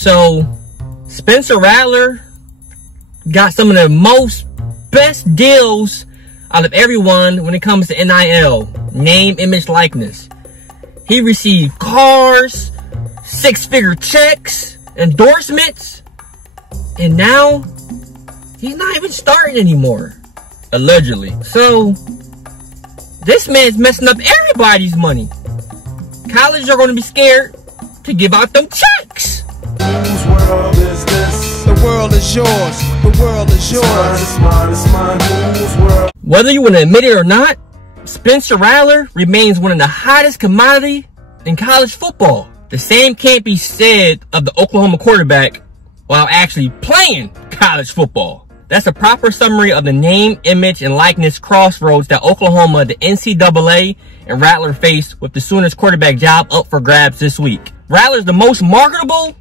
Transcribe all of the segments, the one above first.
So Spencer Rattler got some of the best deals out of everyone when it comes to NIL, name, image, likeness. He received cars, 6-figure checks, endorsements, and now he's not even starting anymore, allegedly. So this man's messing up everybody's money. Colleges are going to be scared to give out them checks. Whose world is this? The world is yours. The world is yours. It's mine. Whose world? Whether you want to admit it or not, Spencer Rattler remains one of the hottest commodity in college football. The same can't be said of the Oklahoma quarterback while actually playing college football. That's a proper summary of the name, image, and likeness crossroads that Oklahoma, the NCAA, and Rattler faced with the Sooners quarterback job up for grabs this week. Rattler's the most marketable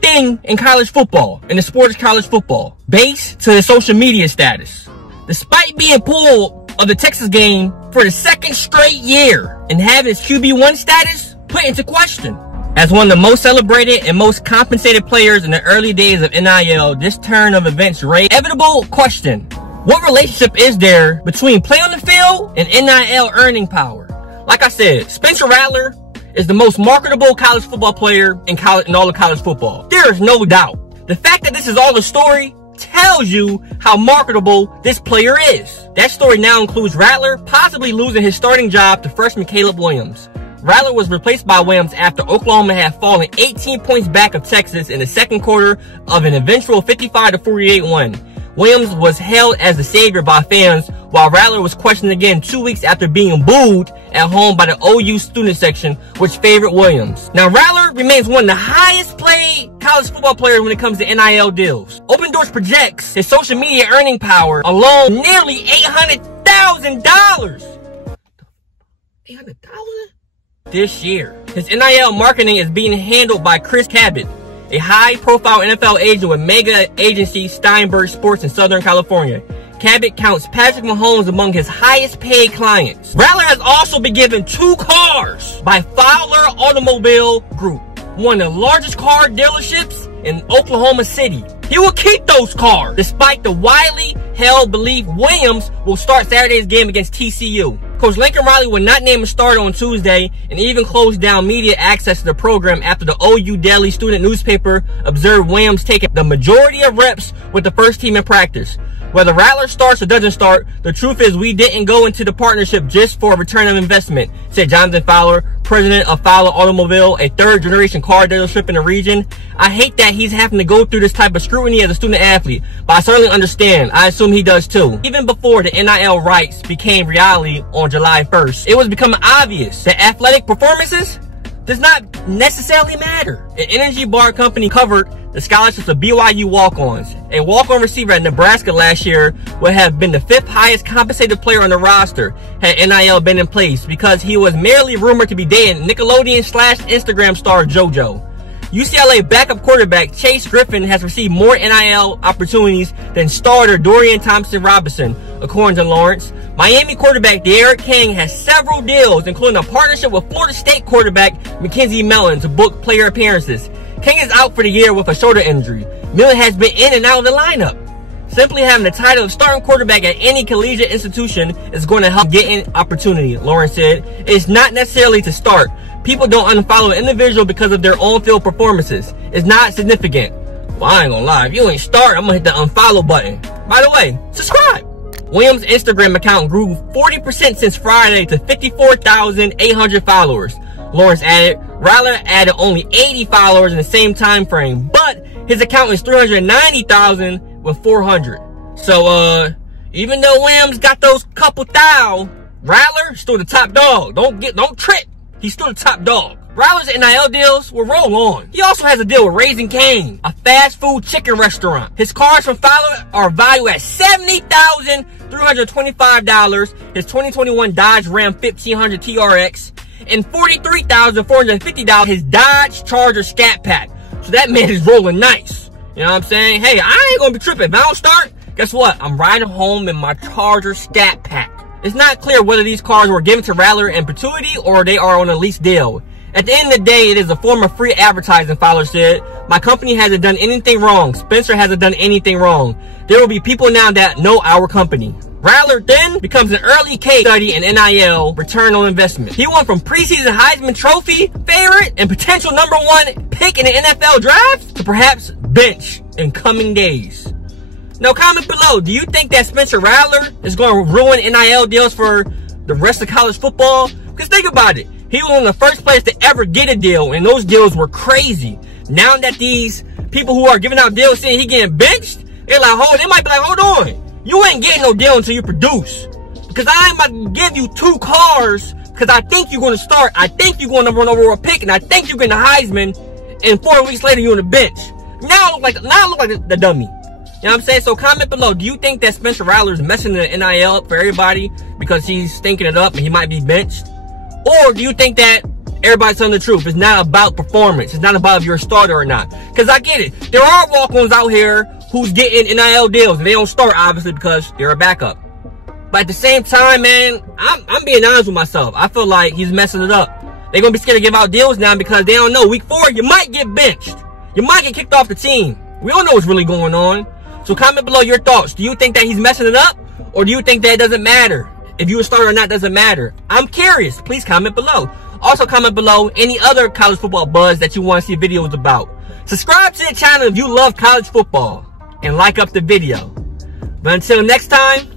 thing in college football, in the sport of college football, based to his social media status. Despite being pulled of the Texas game for the second straight year and having his QB1 status put into question. As one of the most celebrated and most compensated players in the early days of NIL, this turn of events raised inevitable question. What relationship is there between play on the field and NIL earning power? Like I said, Spencer Rattler is the most marketable college football player in all of college football. There is no doubt. The fact that this is all the story tells you how marketable this player is. That story now includes Rattler possibly losing his starting job to freshman Caleb Williams. Rattler was replaced by Williams after Oklahoma had fallen 18 points back of Texas in the second quarter of an eventual 55-48 win. Williams was hailed as the savior by fans, while Rattler was questioned again 2 weeks after being booed at home by the OU student section, which favored Williams. Now, Rattler remains one of the highest paid college football players when it comes to NIL deals. Open Doors projects his social media earning power alone nearly $800,000. $800,000? This year. His NIL marketing is being handled by Chris Cabot, a high-profile NFL agent with mega agency Steinberg Sports in Southern California. Cabot counts Patrick Mahomes among his highest-paid clients. Rattler has also been given 2 cars by Fowler Automobile Group, one of the largest car dealerships in Oklahoma City. He will keep those cars, despite the widely held belief Williams will start Saturday's game against TCU. Coach Lincoln Riley will not name a starter on Tuesday and even closed down media access to the program after the OU Daily student newspaper observed Williams taking the majority of reps with the first team in practice. Whether Rattler starts or doesn't start, the truth is we didn't go into the partnership just for a return of investment, said Jonathan Fowler, president of Fowler Automobile, a third-generation car dealership in the region. I hate that he's having to go through this type of scrutiny as a student athlete, but I certainly understand. I assume he does too. Even before the NIL rights became reality on July 1st, it was becoming obvious that athletic performances does not necessarily matter. An energy bar company covered the scholarships of BYU walk-ons. A walk-on receiver at Nebraska last year would have been the 5th highest compensated player on the roster had NIL been in place because he was merely rumored to be dating Nickelodeon/Instagram star JoJo. UCLA backup quarterback Chase Griffin has received more NIL opportunities than starter Dorian Thompson-Robinson, according to Lawrence. Miami quarterback Derek King has several deals, including a partnership with Florida State quarterback Mackenzie Mellon to book player appearances. King is out for the year with a shoulder injury. Mellon has been in and out of the lineup. Simply having the title of starting quarterback at any collegiate institution is going to help get an opportunity, Lawrence said. It's not necessarily to start. People don't unfollow an individual because of their on-field performances. It's not significant. Well, I ain't gonna lie. If you ain't start, I'm gonna hit the unfollow button. By the way, subscribe. Williams' Instagram account grew 40% since Friday to 54,800 followers. Lawrence added, Rattler added only 80 followers in the same time frame, but his account is 390,000 with 400. So, even though Williams got those couple thou, Rattler still the top dog. Don't trip. He's still the top dog. Rattler's NIL deals will roll on. He also has a deal with Raising Cane, a fast food chicken restaurant. His cars from Fowler are valued at $70,325. His 2021 Dodge Ram 1500 TRX and $43,450 his Dodge Charger Scat Pack. So that man is rolling nice. You know what I'm saying? Hey, I ain't gonna be tripping. If I don't start, guess what? I'm riding home in my Charger Scat Pack. It's not clear whether these cars were given to Rattler in perpetuity or they are on a lease deal. At the end of the day, it is a form of free advertising, Fowler said. My company hasn't done anything wrong. Spencer hasn't done anything wrong. There will be people now that know our company. Rattler then becomes an early case study in NIL return on investment. He went from preseason Heisman Trophy favorite and potential #1 pick in the NFL draft to perhaps bench in coming days. Now comment below, do you think that Spencer Rattler is going to ruin NIL deals for the rest of college football? Because think about it. He was one of the first players to ever get a deal, and those deals were crazy. Now that these people who are giving out deals saying he getting benched, they're like, they might be like, hold on. You ain't getting no deal until you produce. Because I ain't about to give you 2 cars because I think you're going to start. I think you're going to run over a pick, and I think you're getting a Heisman, and 4 weeks later you're on the bench. Now I look like the dummy. You know what I'm saying? So comment below, do you think that Spencer Rattler is messing the NIL up for everybody because he's stinking it up and he might be benched? Or do you think that everybody's telling the truth? It's not about performance. It's not about if you're a starter or not. Because I get it. There are walk-ons out here who's getting NIL deals, and they don't start, obviously, because they're a backup. But at the same time, man, I'm being honest with myself. I feel like he's messing it up. They're going to be scared to give out deals now because they don't know. Week 4, you might get benched. You might get kicked off the team. We don't know what's really going on. So comment below your thoughts. Do you think that he's messing it up? Or do you think that it doesn't matter? If you're a starter or not doesn't matter. I'm curious. Please comment below. Also comment below any other college football buzz that you want to see videos about. Subscribe to the channel if you love college football. And like up the video. But until next time,